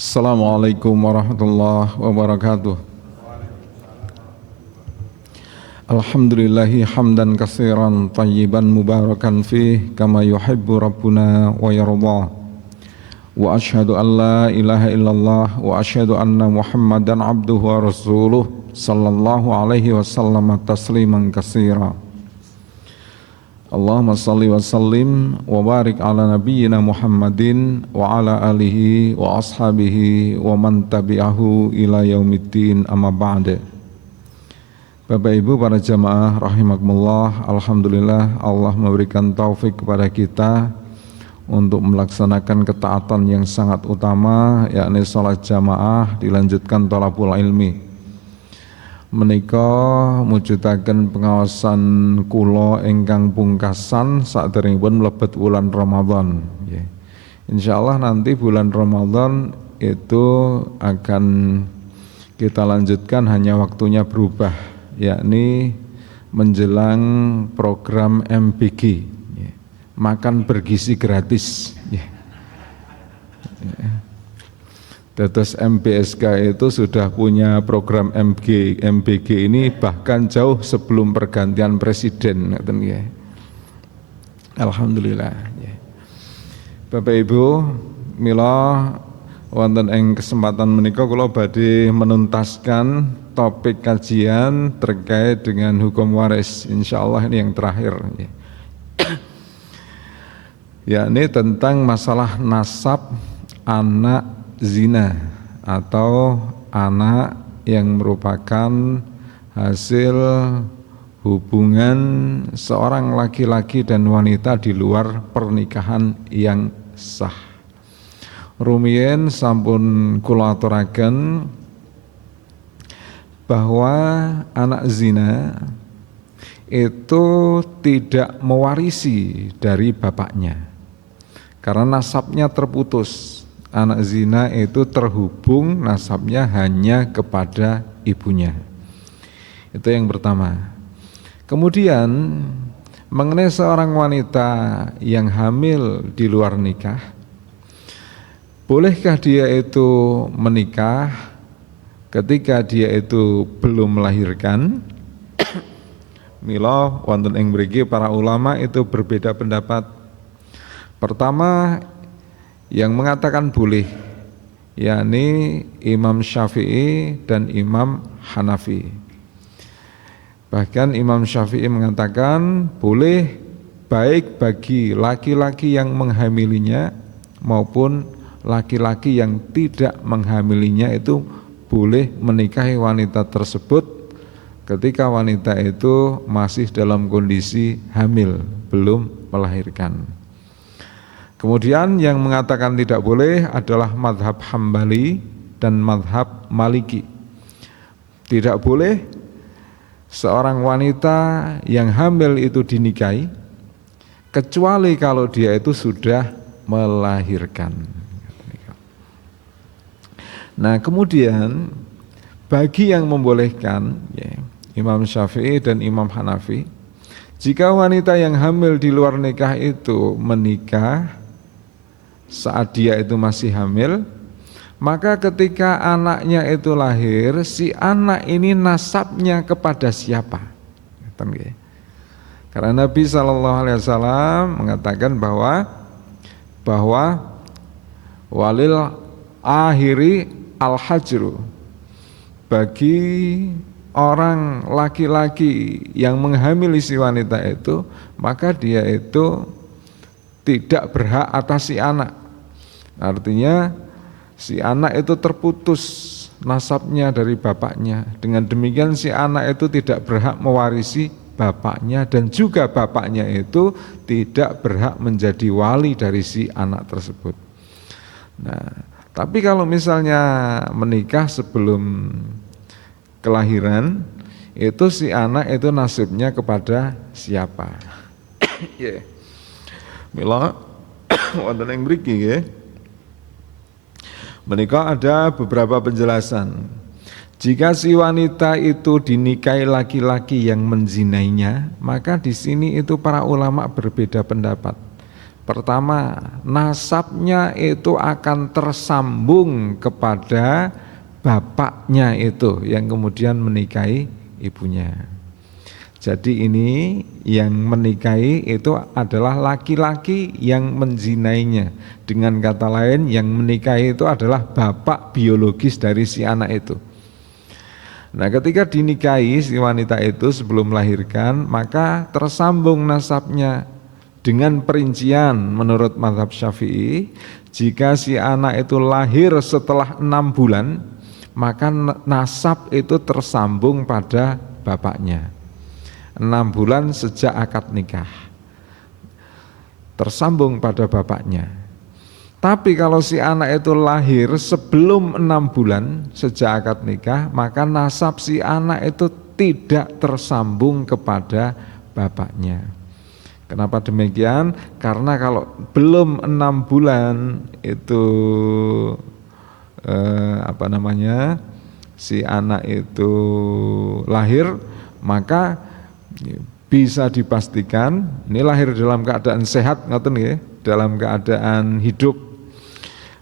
Assalamualaikum warahmatullahi wabarakatuh. Alhamdulillahi hamdan katsiran tayyiban mubarakan fih kama yuhibbu rabbuna wa yarda. Wa asyhadu an la ilaha illallah wa asyhadu anna Muhammadan abduhu wa rasuluh sallallahu alaihi wasallam tasliman katsira. Allahumma salli wa sallim wa barik ala nabiyyina Muhammadin wa ala alihi wa ashabihi wa man tabi'ahu ila yaumiddin amma ba'da. Bapak Ibu para jamaah rahimakumullah, alhamdulillah Allah memberikan taufik kepada kita untuk melaksanakan ketaatan yang sangat utama, yakni salat jamaah dilanjutkan thalabul ilmi. Menika mujudaken pengawasan kula ingkang pungkasan saderengipun mlebet bulan Ramadan. Insyaallah nanti bulan Ramadan itu akan kita lanjutkan, hanya waktunya berubah, yakni menjelang program MBG, makan bergizi gratis. Terus MBSK itu sudah punya program MBG ini bahkan jauh sebelum pergantian presiden. Alhamdulillah. Bapak Ibu, mila wonten ing kesempatan menika kula badhe menuntaskan topik kajian terkait dengan hukum waris. Insyaallah ini yang terakhir. Yakni tentang masalah nasab anak zina atau anak yang merupakan hasil hubungan seorang laki-laki dan wanita di luar pernikahan yang sah. Rumiyin sampun kula aturaken bahwa anak zina itu tidak mewarisi dari bapaknya karena nasabnya terputus. Anak zina itu terhubung nasabnya hanya kepada ibunya. Itu yang pertama. Kemudian mengenai seorang wanita yang hamil di luar nikah, bolehkah dia itu menikah ketika dia itu belum melahirkan? Mila wonten ing mriki para ulama itu berbeda pendapat. Pertama, yang mengatakan boleh, yakni Imam Syafi'i dan Imam Hanafi. Bahkan Imam Syafi'i mengatakan boleh baik bagi laki-laki yang menghamilinya maupun laki-laki yang tidak menghamilinya, itu boleh menikahi wanita tersebut ketika wanita itu masih dalam kondisi hamil, belum melahirkan. Kemudian yang mengatakan tidak boleh adalah madhab Hambali dan madhab Maliki. Tidak boleh seorang wanita yang hamil itu dinikahi kecuali kalau dia itu sudah melahirkan. Nah kemudian bagi yang membolehkan, Imam Syafi'i dan Imam Hanafi, jika wanita yang hamil di luar nikah itu menikah saat dia itu masih hamil, maka ketika anaknya itu lahir, si anak ini nasabnya kepada siapa? Karena Nabi SAW mengatakan bahwa walil akhiri al-hajru, bagi orang laki-laki yang menghamili si wanita itu, maka dia itu tidak berhak atas si anak. Artinya si anak itu terputus nasabnya dari bapaknya. Dengan demikian si anak itu tidak berhak mewarisi bapaknya, dan juga bapaknya itu tidak berhak menjadi wali dari si anak tersebut. Nah, tapi kalau misalnya menikah sebelum kelahiran, itu si anak itu nasibnya kepada siapa? Mila wonten ing mriki nggih menika ada beberapa penjelasan. Jika si wanita itu dinikahi laki-laki yang menzinainya, maka di sini itu para ulama berbeda pendapat. Pertama, nasabnya itu akan tersambung kepada bapaknya itu yang kemudian menikahi ibunya. Jadi ini yang menikahi itu adalah laki-laki yang menzinainya. Dengan kata lain, yang menikahi itu adalah bapak biologis dari si anak itu. Nah, ketika dinikahi si wanita itu sebelum melahirkan, maka tersambung nasabnya dengan perincian menurut mazhab Syafi'i. Jika si anak itu lahir setelah 6 bulan, maka nasab itu tersambung pada bapaknya. 6 bulan sejak akad nikah, tersambung pada bapaknya. Tapi kalau si anak itu lahir sebelum 6 bulan sejak akad nikah, maka nasab si anak itu tidak tersambung kepada bapaknya. Kenapa demikian? Karena kalau belum 6 bulan itu si anak itu lahir, maka bisa dipastikan ini lahir dalam keadaan sehat, ngoten nggih, dalam keadaan hidup.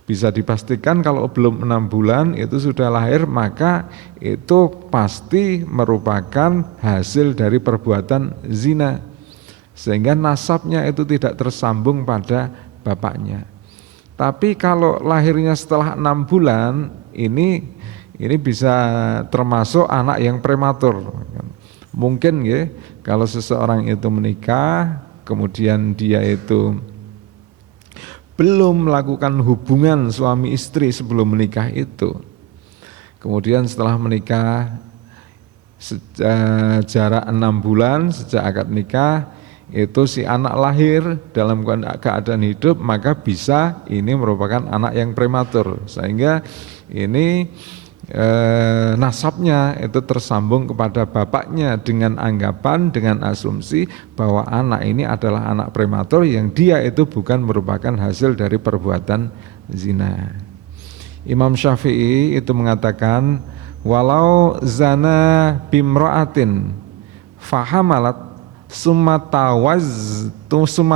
Bisa dipastikan kalau belum 6 bulan itu sudah lahir, maka itu pasti merupakan hasil dari perbuatan zina, sehingga nasabnya itu tidak tersambung pada bapaknya. Tapi kalau lahirnya setelah 6 bulan, ini bisa termasuk anak yang prematur. Mungkin ya, kalau seseorang itu menikah, kemudian dia itu belum melakukan hubungan suami istri sebelum menikah itu. Kemudian setelah menikah jarak 6 bulan sejak akad nikah, itu si anak lahir dalam keadaan hidup, maka bisa ini merupakan anak yang prematur, sehingga ini nasabnya itu tersambung kepada bapaknya dengan anggapan, dengan asumsi bahwa anak ini adalah anak prematur yang dia itu bukan merupakan hasil dari perbuatan zina. Imam Syafi'i itu mengatakan, walau zana bimra'atin fahamalat summa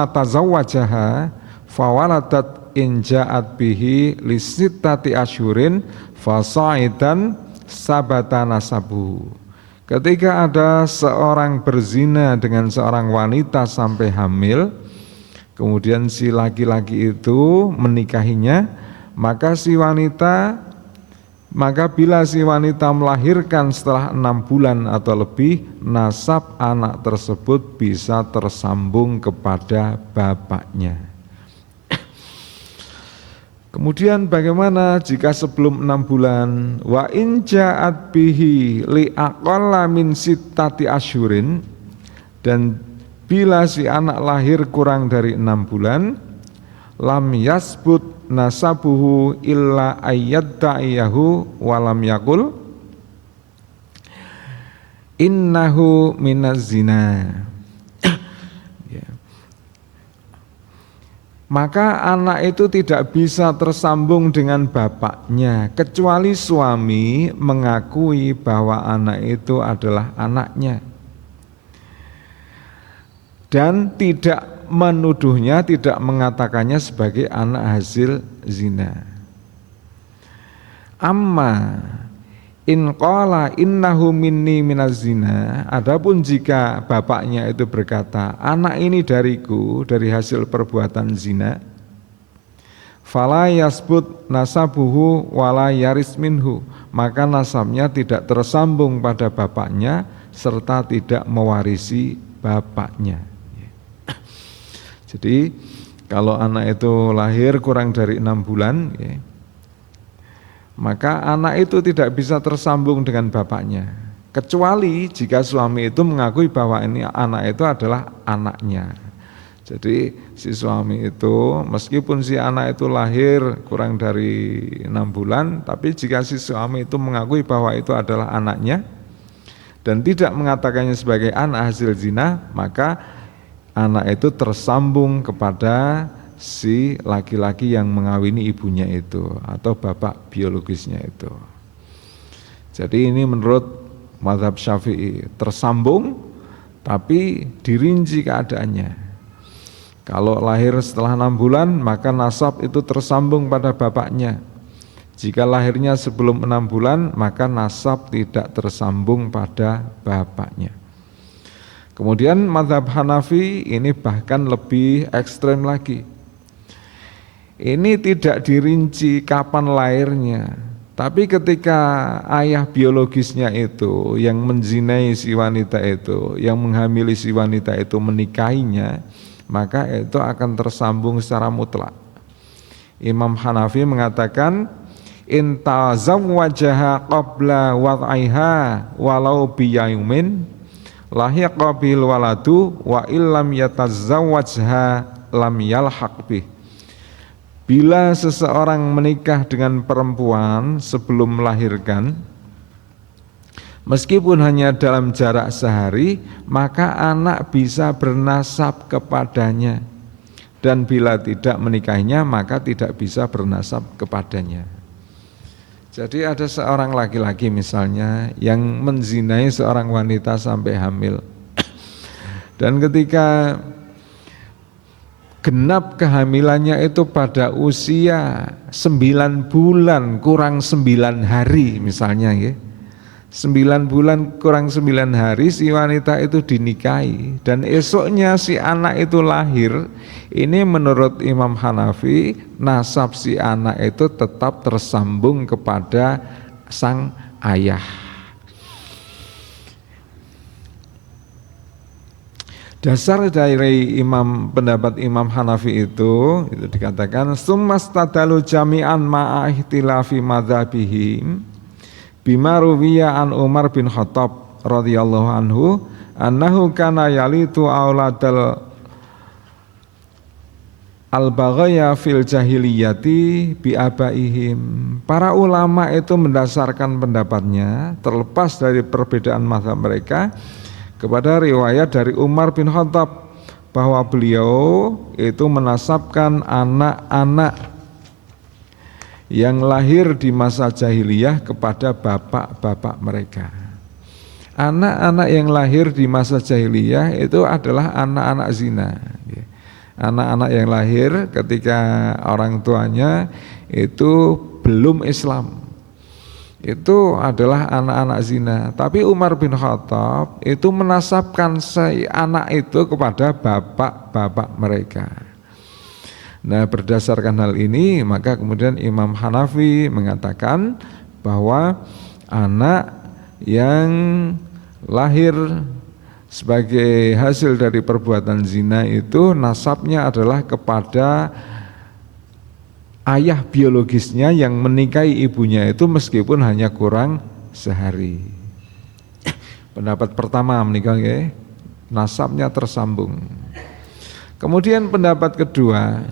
tazawwajaha fawaladat in ja'at bihi lisittati asyhurin fasaidan sabata nasabuhu. Ketika ada seorang berzina dengan seorang wanita sampai hamil, kemudian si laki-laki itu menikahinya, maka bila si wanita melahirkan setelah 6 bulan atau lebih, nasab anak tersebut bisa tersambung kepada bapaknya. Kemudian bagaimana jika sebelum 6 bulan? Wa in ja'at bihi li aqalla min sittati asyhurin, dan bila si anak lahir kurang dari 6 bulan, lam yasbut nasabuhu illa ayyadda'iyahu wa lam yakul innahu minaz zina. Maka anak itu tidak bisa tersambung dengan bapaknya kecuali suami mengakui bahwa anak itu adalah anaknya dan tidak menuduhnya, tidak mengatakannya sebagai anak hasil zina. Amma in qala innahu minni minaz zina, adapun jika bapaknya itu berkata anak ini dariku, dari hasil perbuatan zina, fala yasbut nasabuhu wala yaris minhu, maka nasabnya tidak tersambung pada bapaknya serta tidak mewarisi bapaknya. Jadi kalau anak itu lahir kurang dari 6 bulan, maka anak itu tidak bisa tersambung dengan bapaknya, kecuali jika suami itu mengakui bahwa ini anak itu adalah anaknya. Jadi si suami itu meskipun si anak itu lahir kurang dari 6 bulan, tapi jika si suami itu mengakui bahwa itu adalah anaknya dan tidak mengatakannya sebagai anak hasil zina, maka anak itu tersambung kepada si laki-laki yang mengawini ibunya itu atau bapak biologisnya itu. Jadi ini menurut mazhab Syafi'i tersambung tapi dirinci keadaannya. Kalau lahir setelah 6 bulan maka nasab itu tersambung pada bapaknya. Jika lahirnya sebelum 6 bulan maka nasab tidak tersambung pada bapaknya. Kemudian mazhab Hanafi ini bahkan lebih ekstrem lagi. Ini tidak dirinci kapan lahirnya, tapi ketika ayah biologisnya itu yang menzinai si wanita itu, yang menghamili si wanita itu menikahinya, maka itu akan tersambung secara mutlak. Imam Hanafi mengatakan in tazawwajaha qabla wad'iha walau biyaumin lahiqa bil waladu wa illam yatazawwajha lam yalhaq bih. Bila seseorang menikah dengan perempuan sebelum melahirkan, meskipun hanya dalam jarak sehari, maka anak bisa bernasab kepadanya. Dan bila tidak menikahinya, maka tidak bisa bernasab kepadanya. Jadi ada seorang laki-laki misalnya yang menzinai seorang wanita sampai hamil. Dan ketika genap kehamilannya itu pada usia 9 bulan kurang 9 hari misalnya ya. 9 bulan kurang 9 hari si wanita itu dinikahi dan esoknya si anak itu lahir. Ini menurut Imam Hanafi nasab si anak itu tetap tersambung kepada sang ayah. Dasar dari pendapat Imam Hanafi itu dikatakan summastadalu jami'an ma'a ihtilafi madzhabihim bima ruwiya an Umar bin Khattab radhiyallahu anhu annahu kana yalitu auladal al-baghaya fil jahiliyati bi abaihim. Para ulama itu mendasarkan pendapatnya terlepas dari perbedaan mazhab mereka kepada riwayat dari Umar bin Khattab bahwa beliau itu menasabkan anak-anak yang lahir di masa jahiliyah kepada bapak-bapak mereka. Anak-anak yang lahir di masa jahiliyah itu adalah anak-anak zina. Anak-anak yang lahir ketika orang tuanya itu belum Islam. Itu adalah anak-anak zina. Tapi Umar bin Khattab itu menasabkan si anak itu kepada bapak-bapak mereka. Nah, berdasarkan hal ini maka kemudian Imam Hanafi mengatakan bahwa anak yang lahir sebagai hasil dari perbuatan zina itu nasabnya adalah kepada ayah biologisnya yang menikahi ibunya itu meskipun hanya kurang sehari. Pendapat pertama menikah ya, nasabnya tersambung. Kemudian pendapat kedua,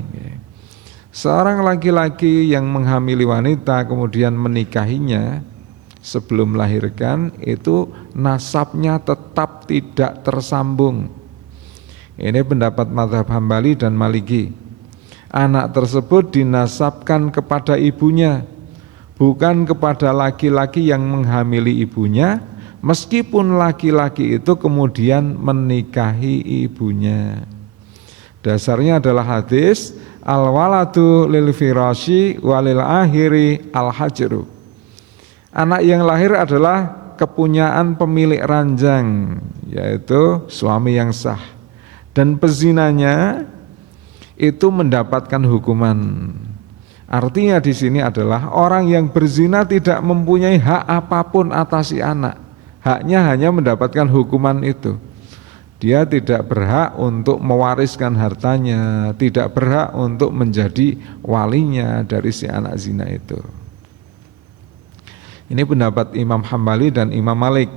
seorang laki-laki yang menghamili wanita kemudian menikahinya sebelum melahirkan itu nasabnya tetap tidak tersambung. Ini pendapat mazhab Hambali dan Maliki. Anak tersebut dinasabkan kepada ibunya, bukan kepada laki-laki yang menghamili ibunya, meskipun laki-laki itu kemudian menikahi ibunya. Dasarnya adalah hadis al-waladu lil firasyi walil akhiri al-hajru. Anak yang lahir adalah kepunyaan pemilik ranjang, yaitu suami yang sah. Dan pezinanya itu mendapatkan hukuman. Artinya di sini adalah orang yang berzina tidak mempunyai hak apapun atas si anak. Haknya hanya mendapatkan hukuman itu. Dia tidak berhak untuk mewariskan hartanya, tidak berhak untuk menjadi walinya dari si anak zina itu. Ini pendapat Imam Hambali dan Imam Malik.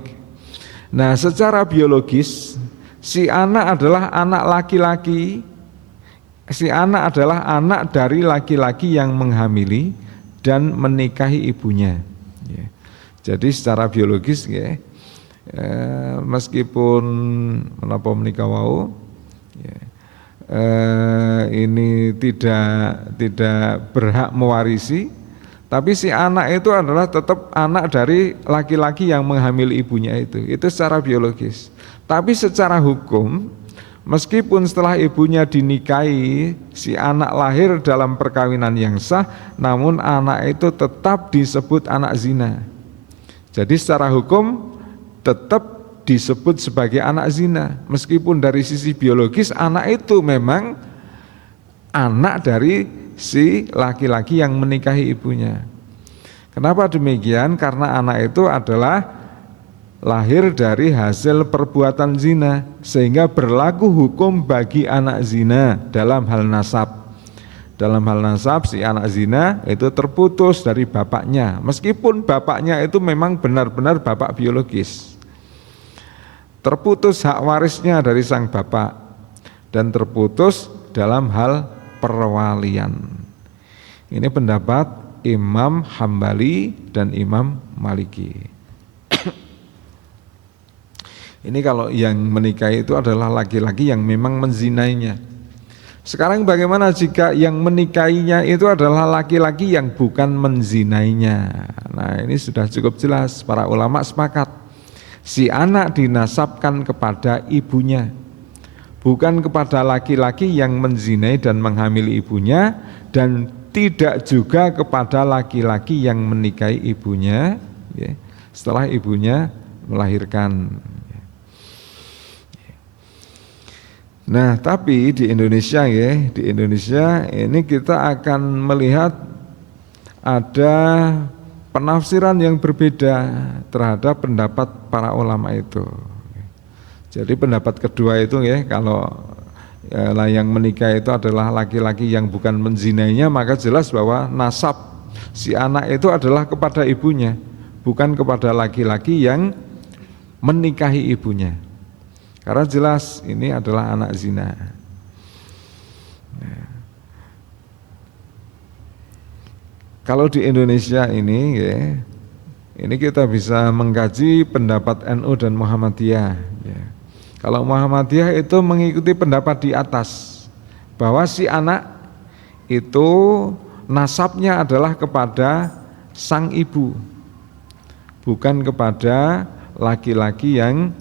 Nah, secara biologis si anak adalah anak laki-laki. Si anak adalah anak dari laki-laki yang menghamili dan menikahi ibunya. Ya. Jadi secara biologis ya, meskipun menapa menikah wau, ya, ini tidak berhak mewarisi, tapi si anak itu adalah tetap anak dari laki-laki yang menghamili ibunya itu secara biologis. Tapi secara hukum Meskipun setelah ibunya dinikahi, si anak lahir dalam perkawinan yang sah, namun anak itu tetap disebut anak zina. Jadi secara hukum tetap disebut sebagai anak zina. Meskipun dari sisi biologis anak itu memang anak dari si laki-laki yang menikahi ibunya. Kenapa demikian? Karena anak itu adalah lahir dari hasil perbuatan zina, sehingga berlaku hukum bagi anak zina dalam hal nasab. Dalam hal nasab, si anak zina itu terputus dari bapaknya, meskipun bapaknya itu memang benar-benar bapak biologis. Terputus hak warisnya dari sang bapak dan terputus dalam hal perwalian. Ini pendapat Imam Hambali dan Imam Maliki. Ini kalau yang menikahi itu adalah laki-laki yang memang menzinainya. Sekarang bagaimana jika yang menikahinya itu adalah laki-laki yang bukan menzinainya? Nah, ini sudah cukup jelas, para ulama sepakat. Si anak dinasabkan kepada ibunya, bukan kepada laki-laki yang menzinai dan menghamili ibunya, dan tidak juga kepada laki-laki yang menikahi ibunya ya, setelah ibunya melahirkan. Nah, tapi di Indonesia ya, di Indonesia ini kita akan melihat ada penafsiran yang berbeda terhadap pendapat para ulama itu. Jadi pendapat kedua itu ya, kalau yang menikah itu adalah laki-laki yang bukan menzinainya, maka jelas bahwa nasab si anak itu adalah kepada ibunya, bukan kepada laki-laki yang menikahi ibunya. Karena jelas ini adalah anak zina. Kalau di Indonesia ini ya, ini kita bisa mengkaji pendapat NU dan Muhammadiyah ya. Kalau Muhammadiyah itu mengikuti pendapat di atas, bahwa si anak itu nasabnya adalah kepada sang ibu, bukan kepada laki-laki yang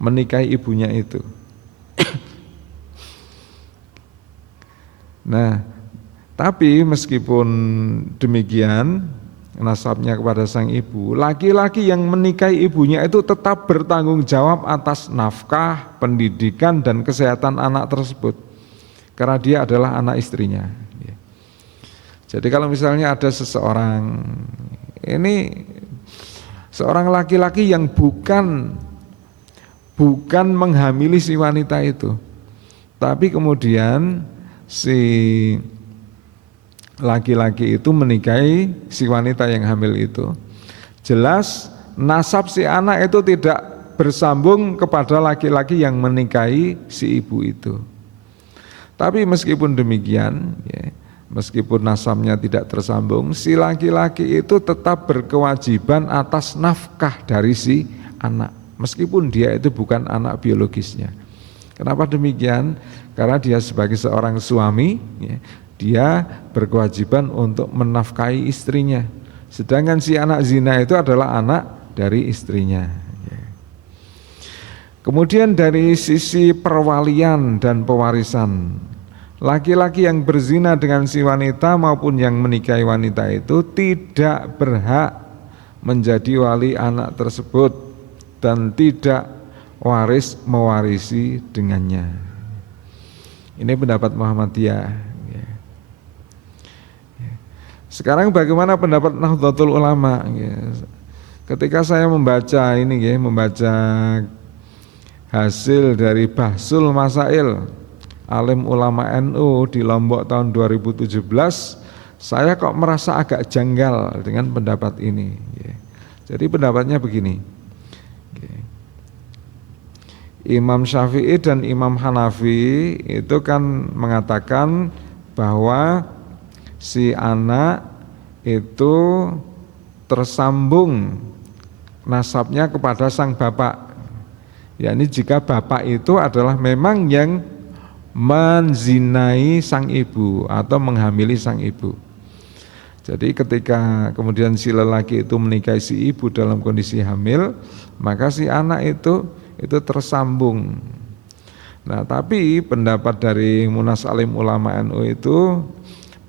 menikahi ibunya itu. Nah, tapi meskipun demikian nasabnya kepada sang ibu, laki-laki yang menikahi ibunya itu tetap bertanggung jawab atas nafkah, pendidikan dan kesehatan anak tersebut, karena dia adalah anak istrinya. Jadi kalau misalnya ada seseorang, ini seorang laki-laki yang bukan menghamili si wanita itu, tapi kemudian si laki-laki itu menikahi si wanita yang hamil itu, jelas nasab si anak itu tidak bersambung kepada laki-laki yang menikahi si ibu itu. Tapi meskipun demikian ya, meskipun nasabnya tidak tersambung, si laki-laki itu tetap berkewajiban atas nafkah dari si anak, meskipun dia itu bukan anak biologisnya. Kenapa demikian? Karena dia sebagai seorang suami ya, dia berkewajiban untuk menafkahi istrinya. Sedangkan si anak zina itu adalah anak dari istrinya. Kemudian dari sisi perwalian dan pewarisan, laki-laki yang berzina dengan si wanita maupun yang menikahi wanita itu tidak berhak menjadi wali anak tersebut dan tidak mewarisi dengannya. Ini pendapat Muhammadiyah. Sekarang bagaimana pendapat Nahdlatul Ulama? Ketika saya membaca membaca hasil dari Bahsul Masail Alim Ulama NU di Lombok tahun 2017, saya kok merasa agak janggal dengan pendapat ini. Jadi pendapatnya begini. Imam Syafi'i dan Imam Hanafi itu kan mengatakan bahwa si anak itu tersambung nasabnya kepada sang bapak, yakni jika bapak itu adalah memang yang menzinai sang ibu atau menghamili sang ibu. Jadi ketika kemudian si lelaki itu menikahi si ibu dalam kondisi hamil, maka si anak itu tersambung. Nah, tapi pendapat dari Munas Alim Ulama NU itu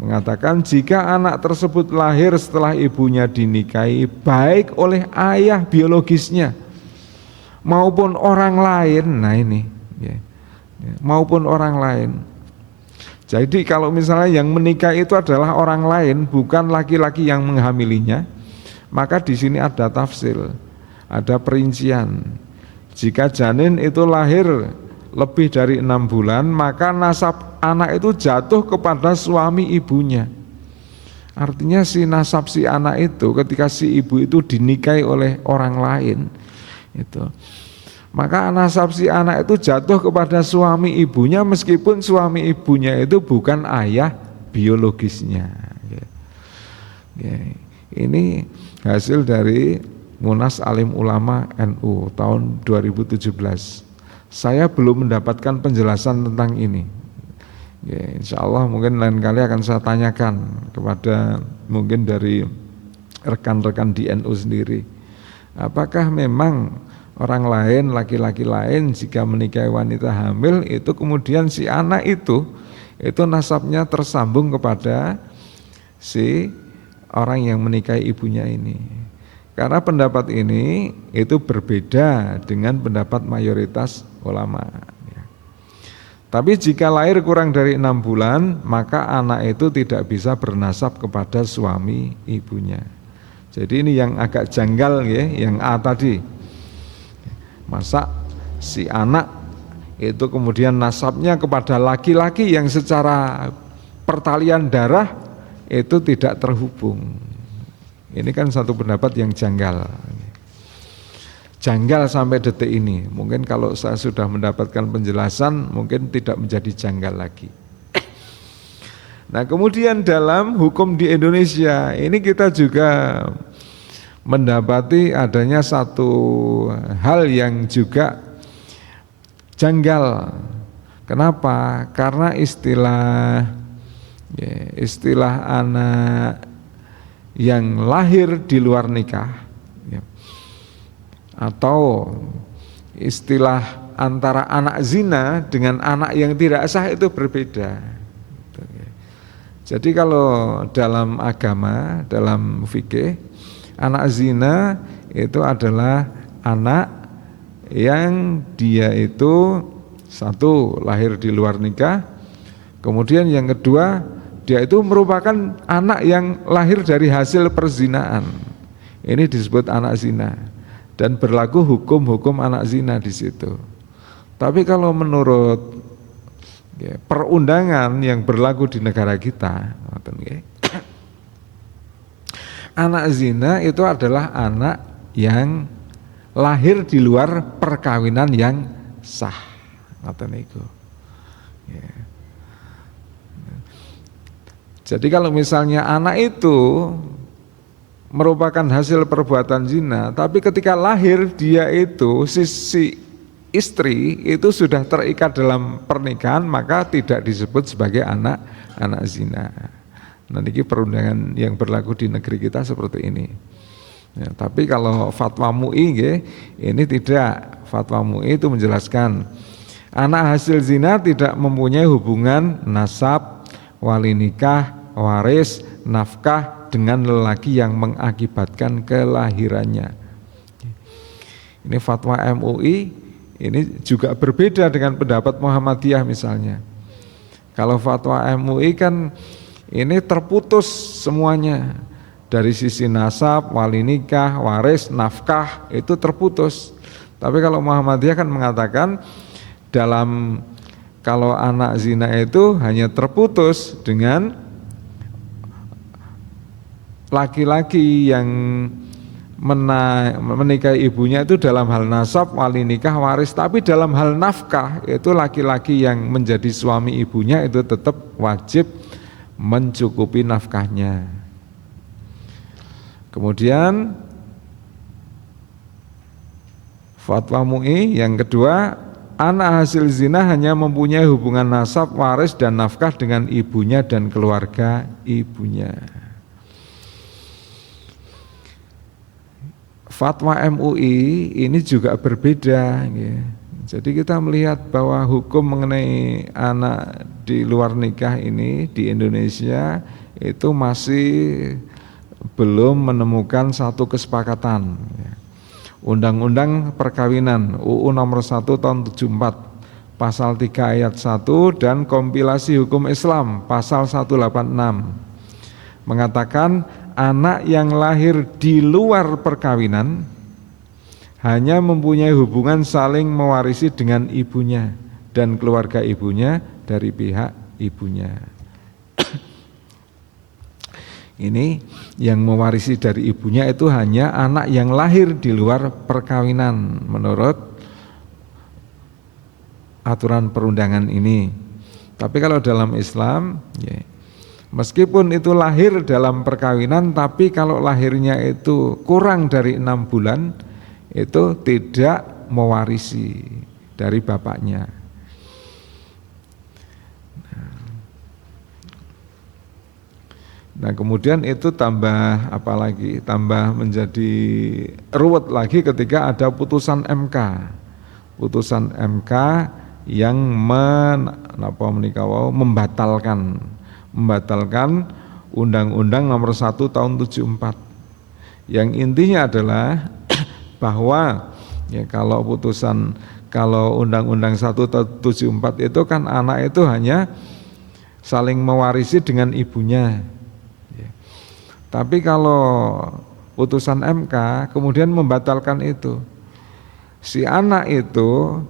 mengatakan jika anak tersebut lahir setelah ibunya dinikahi baik oleh ayah biologisnya maupun orang lain, nah ini ya, maupun orang lain. Jadi kalau misalnya yang menikah itu adalah orang lain, bukan laki-laki yang menghamilinya, maka di sini ada tafsil, ada perincian. Jika janin itu lahir lebih dari 6 bulan, maka nasab anak itu jatuh kepada suami ibunya. Artinya si nasab si anak itu ketika si ibu itu dinikahi oleh orang lain, itu maka nasab si anak itu jatuh kepada suami ibunya meskipun suami ibunya itu bukan ayah biologisnya. Ini hasil dari Munas Alim Ulama NU tahun 2017. Saya belum mendapatkan penjelasan tentang ini. Insya Allah mungkin lain kali akan saya tanyakan kepada mungkin dari rekan-rekan di NU sendiri. Apakah memang orang lain, laki-laki lain jika menikahi wanita hamil itu kemudian si anak itu nasabnya tersambung kepada si orang yang menikahi ibunya ini. Karena pendapat ini itu berbeda dengan pendapat mayoritas ulama. Tapi jika lahir kurang dari 6 bulan, maka anak itu tidak bisa bernasab kepada suami ibunya. Jadi ini yang agak janggal ya, yang A tadi. Masa si anak itu kemudian nasabnya kepada laki-laki yang secara pertalian darah itu tidak terhubung. Ini kan satu pendapat yang janggal. Janggal sampai detik ini. Mungkin kalau saya sudah mendapatkan penjelasan mungkin tidak menjadi janggal lagi. Nah, kemudian dalam hukum di Indonesia ini kita juga mendapati adanya satu hal yang juga janggal. Kenapa? Karena istilah anak yang lahir di luar nikah atau istilah antara anak zina dengan anak yang tidak sah itu berbeda. Jadi kalau dalam agama, dalam fikih, anak zina itu adalah anak yang dia itu satu lahir di luar nikah, kemudian yang kedua dia itu merupakan anak yang lahir dari hasil perzinaan. Ini disebut anak zina dan berlaku hukum-hukum anak zina di situ. Tapi kalau menurut perundangan yang berlaku di negara kita, anak zina itu adalah anak yang lahir di luar perkawinan yang sah. Jadi kalau misalnya anak itu merupakan hasil perbuatan zina, tapi ketika lahir dia itu si istri itu sudah terikat dalam pernikahan, maka tidak disebut sebagai anak zina. Nah, ini perundangan yang berlaku di negeri kita seperti ini. Ya, tapi kalau fatwa MUI ini tidak. Fatwa MUI itu menjelaskan anak hasil zina tidak mempunyai hubungan nasab, wali nikah, waris, nafkah dengan lelaki yang mengakibatkan kelahirannya. Ini fatwa MUI ini juga berbeda dengan pendapat Muhammadiyah misalnya. Kalau fatwa MUI kan ini terputus semuanya. Dari sisi nasab, wali nikah, waris, nafkah itu terputus. Tapi kalau Muhammadiyah kan mengatakan kalau anak zina itu hanya terputus dengan laki-laki yang menikahi ibunya itu dalam hal nasab, wali nikah, waris. Tapi dalam hal nafkah itu laki-laki yang menjadi suami ibunya itu tetap wajib mencukupi nafkahnya. Kemudian fatwa MUI yang kedua, anak hasil zina hanya mempunyai hubungan nasab, waris dan nafkah dengan ibunya dan keluarga ibunya. Fatwa MUI ini juga berbeda. Jadi kita melihat bahwa hukum mengenai anak di luar nikah ini di Indonesia itu masih belum menemukan satu kesepakatan. Undang-Undang Perkawinan UU nomor 1 tahun 74 pasal 3 ayat 1 dan kompilasi hukum Islam pasal 186 mengatakan anak yang lahir di luar perkawinan hanya mempunyai hubungan saling mewarisi dengan ibunya dan keluarga ibunya dari pihak ibunya. Ini yang mewarisi dari ibunya itu hanya anak yang lahir di luar perkawinan menurut aturan perundangan ini. Tapi kalau dalam Islam, ya, meskipun itu lahir dalam perkawinan, tapi kalau lahirnya itu kurang dari 6 bulan, itu tidak mewarisi dari bapaknya. Nah kemudian itu tambah apa lagi? Tambah menjadi ruwet lagi ketika ada putusan MK. Putusan MK yang membatalkan Undang-Undang nomor 1 tahun 74. Yang intinya adalah bahwa ya kalau Undang-Undang 1 tahun 74 itu kan anak itu hanya saling mewarisi dengan ibunya. Ya. Tapi kalau putusan MK kemudian membatalkan itu. Si anak itu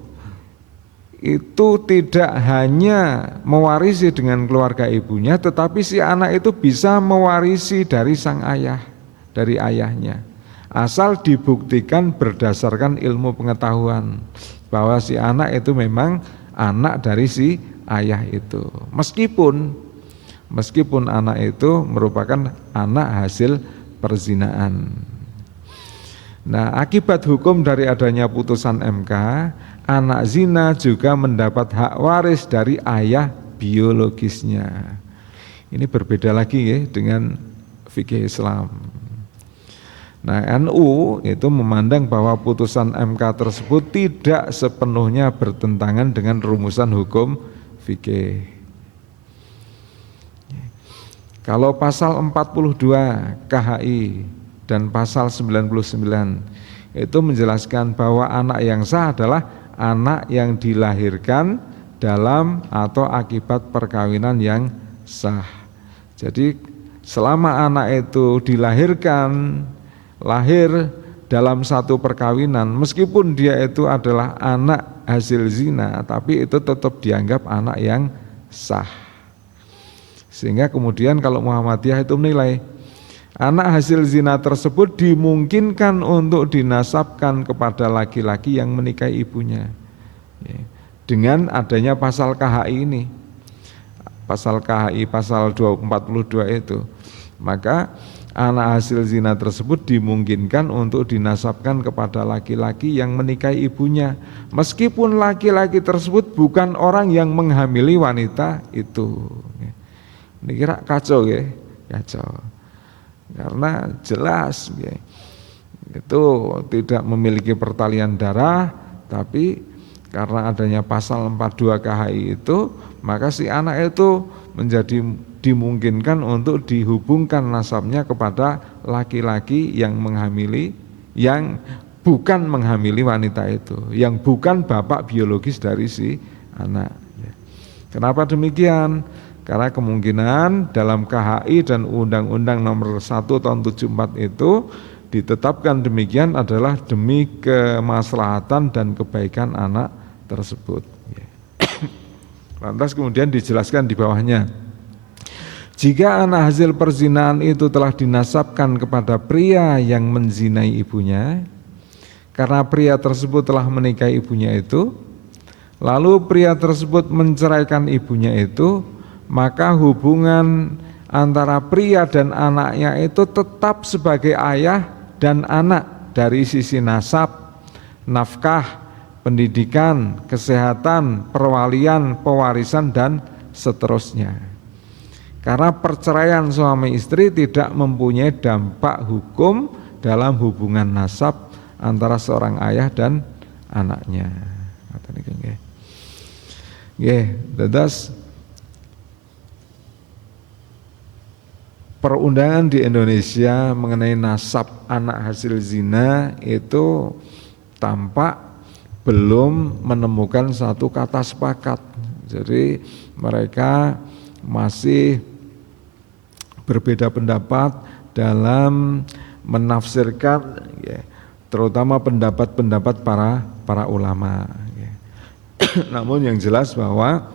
tidak hanya mewarisi dengan keluarga ibunya, tetapi si anak itu bisa mewarisi dari sang ayah, dari ayahnya. Asal dibuktikan berdasarkan ilmu pengetahuan bahwa si anak itu memang anak dari si ayah itu. Meskipun anak itu merupakan anak hasil perzinaan. Nah, akibat hukum dari adanya putusan MK, anak zina juga mendapat hak waris dari ayah biologisnya. Ini berbeda lagi ya dengan fikih Islam. Nah, NU itu memandang bahwa putusan MK tersebut tidak sepenuhnya bertentangan dengan rumusan hukum fikih. Kalau pasal 42 KHI dan pasal 99 itu menjelaskan bahwa anak yang sah adalah anak yang dilahirkan dalam atau akibat perkawinan yang sah. Jadi selama anak itu lahir dalam satu perkawinan, meskipun dia itu adalah anak hasil zina, tapi itu tetap dianggap anak yang sah. Sehingga kemudian kalau Muhammadiyah itu menilai anak hasil zina tersebut dimungkinkan untuk dinasabkan kepada laki-laki yang menikahi ibunya. Dengan adanya pasal KHI ini, pasal KHI pasal 242 itu, maka anak hasil zina tersebut dimungkinkan untuk dinasabkan kepada laki-laki yang menikahi ibunya, meskipun laki-laki tersebut bukan orang yang menghamili wanita itu. Ini kira kacau ya, kacau. Karena jelas ya, itu tidak memiliki pertalian darah, tapi karena adanya pasal 42 KHI itu, maka si anak itu menjadi dimungkinkan untuk dihubungkan nasabnya kepada laki-laki yang menghamili, yang bukan menghamili wanita itu, yang bukan bapak biologis dari si anak. Kenapa demikian? Karena kemungkinan dalam KHI dan Undang-Undang nomor 1 tahun 74 itu ditetapkan demikian adalah demi kemaslahatan dan kebaikan anak tersebut. Lantas kemudian dijelaskan di bawahnya, jika anak hasil perzinahan itu telah dinasabkan kepada pria yang menzinai ibunya, karena pria tersebut telah menikahi ibunya itu, lalu pria tersebut menceraikan ibunya itu, maka hubungan antara pria dan anaknya itu tetap sebagai ayah dan anak dari sisi nasab, nafkah, pendidikan, kesehatan, perwalian, pewarisan, dan seterusnya. Karena perceraian suami istri tidak mempunyai dampak hukum dalam hubungan nasab antara seorang ayah dan anaknya. Ngoten niku nggih. Nggih, dados perundangan di Indonesia mengenai nasab anak hasil zina itu tampak belum menemukan satu kata sepakat. Jadi mereka masih berbeda pendapat dalam menafsirkan, ya, terutama pendapat-pendapat para ulama. Ya. Namun yang jelas bahwa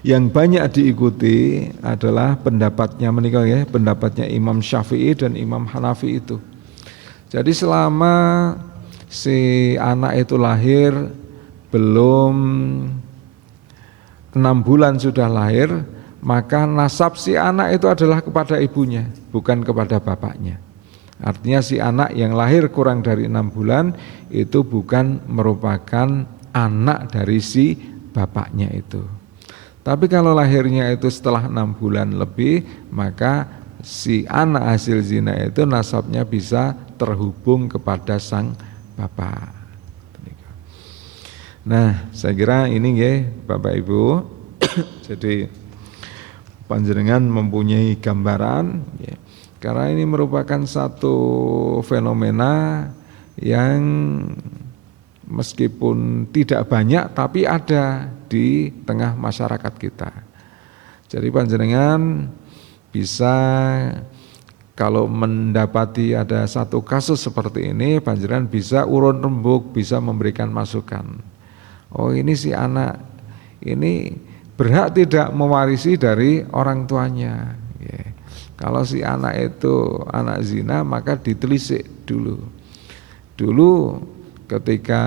yang banyak diikuti adalah pendapatnya menikah, ya, pendapatnya Imam Syafi'i dan Imam Hanafi itu. Jadi selama si anak itu lahir belum 6 bulan sudah lahir, maka nasab si anak itu adalah kepada ibunya, bukan kepada bapaknya. Artinya si anak yang lahir kurang dari 6 bulan itu bukan merupakan anak dari si bapaknya itu. Tapi kalau lahirnya itu setelah 6 bulan lebih, maka si anak hasil zina itu nasabnya bisa terhubung kepada sang bapak. Nah, saya kira ini ya Bapak Ibu. Jadi panjenengan mempunyai gambaran, ya, karena ini merupakan satu fenomena yang meskipun tidak banyak tapi ada di tengah masyarakat kita. Jadi panjenengan bisa kalau mendapati ada satu kasus seperti ini, panjenengan bisa urun rembuk, bisa memberikan masukan. Oh, ini si anak ini berhak tidak mewarisi dari orang tuanya. Ya. Kalau si anak itu anak zina, maka ditelisik dulu. Dulu ketika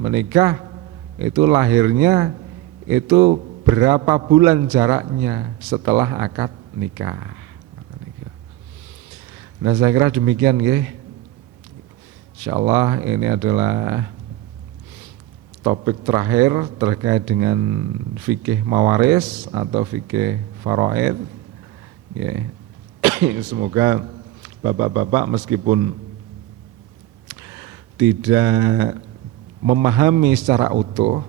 menikah itu lahirnya itu berapa bulan jaraknya setelah akad nikah. Nah, saya kira demikian ya. Insyaallah ini adalah topik terakhir terkait dengan fikih mawaris atau fikih faraid. Ya. Semoga bapak-bapak meskipun tidak memahami secara utuh,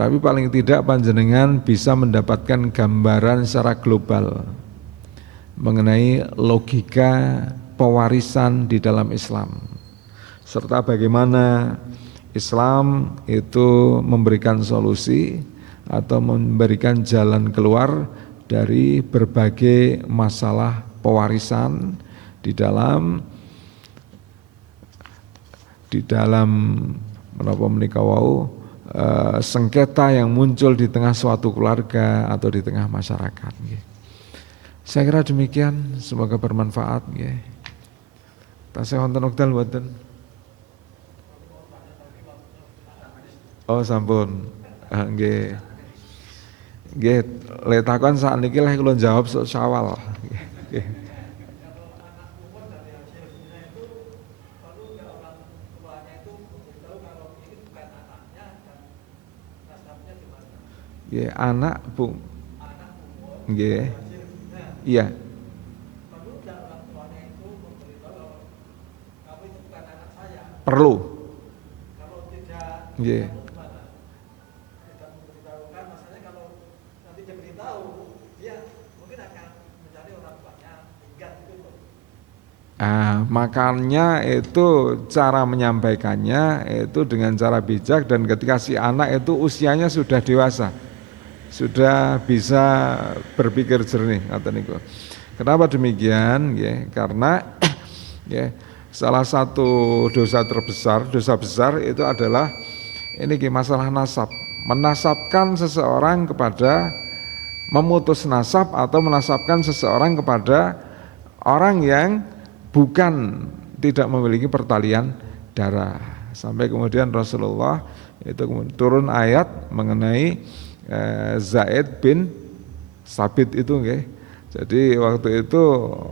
tapi paling tidak panjenengan bisa mendapatkan gambaran secara global mengenai logika pewarisan di dalam Islam, serta bagaimana Islam itu memberikan solusi atau memberikan jalan keluar dari berbagai masalah pewarisan di dalam menapa menika wau sengketa yang muncul di tengah suatu keluarga atau di tengah masyarakat. Saya kira demikian, semoga bermanfaat. Tasih wonten wekdal mboten? Oh sampun, nggih, nggih. Letakon saat niki leh kula jawab sok Syawal. Nggih, anak bu, nggih, iya. Perlu, nggih. Makanya itu cara menyampaikannya itu dengan cara bijak, dan ketika si anak itu usianya sudah dewasa, sudah bisa berpikir jernih. Kenapa demikian? Ya, karena ya, salah satu dosa besar itu adalah ini masalah nasab, menasabkan seseorang kepada, memutus nasab atau menasabkan seseorang kepada orang yang bukan, tidak memiliki pertalian darah. Sampai kemudian Rasulullah itu turun ayat mengenai Zaid bin Sabit itu, nggih. Jadi waktu itu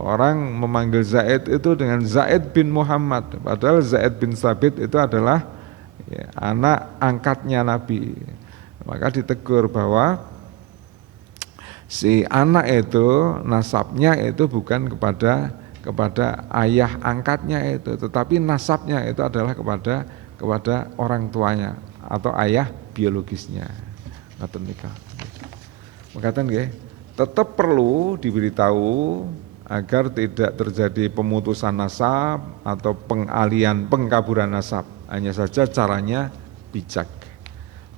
orang memanggil Zaid itu dengan Zaid bin Muhammad, padahal Zaid bin Sabit itu adalah ya, anak angkatnya Nabi. Maka ditegur bahwa si anak itu nasabnya itu bukan kepada ayah angkatnya itu, tetapi nasabnya itu adalah kepada orang tuanya atau ayah biologisnya. Ngoten nika. Mekaten nggih, tetap perlu diberitahu agar tidak terjadi pemutusan nasab atau pengalian pengkaburan nasab. Hanya saja caranya bijak.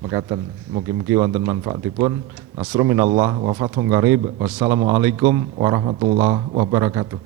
Mekaten, mugi-mugi wonten manfaatipun. Nasrun minallah wa fathun qarib. Wassalamualaikum warahmatullahi wabarakatuh.